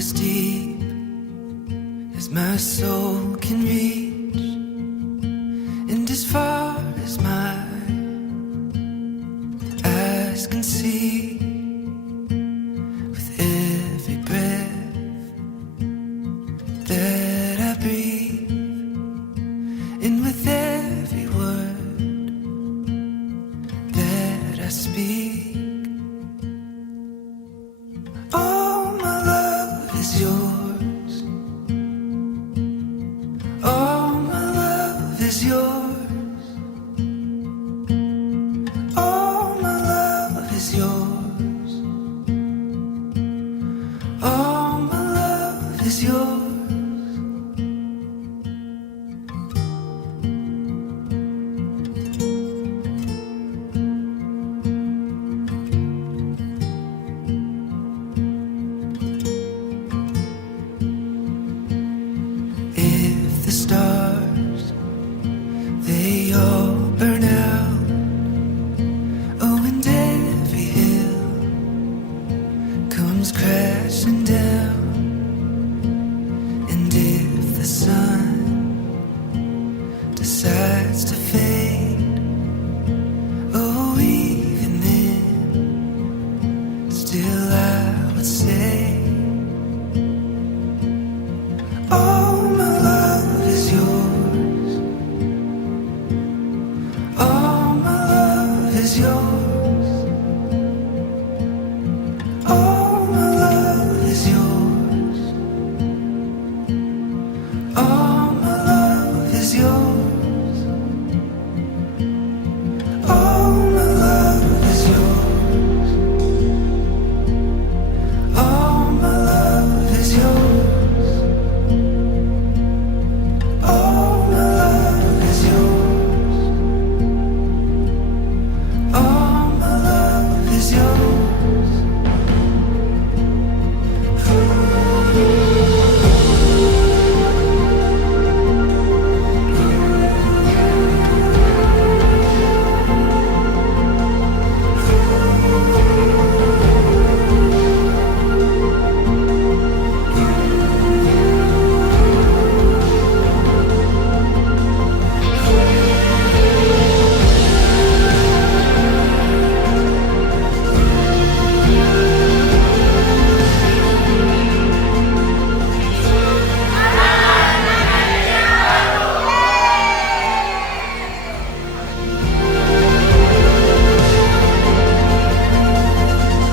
as deep as my soul can reach, and as far as my eyes can see. With every breath that I breathe, and with every word that I speak, all my love is yours. All my love is yours. All my love is yours. All my love is yours. If the stars, they all burn out, oh, and every hill comes crashing down, and if the sun decides to fade, oh, even then, still I would say, all my love is yours. All my love is yours. All my love is yours. All my love is yours. All my love is yours. All my love is yours. All my love is yours. All my love is yours.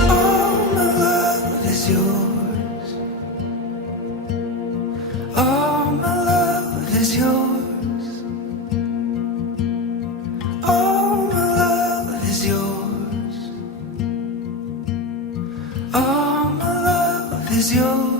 All my love is yours. All my love is yours. All my love is yours. All my love is yours.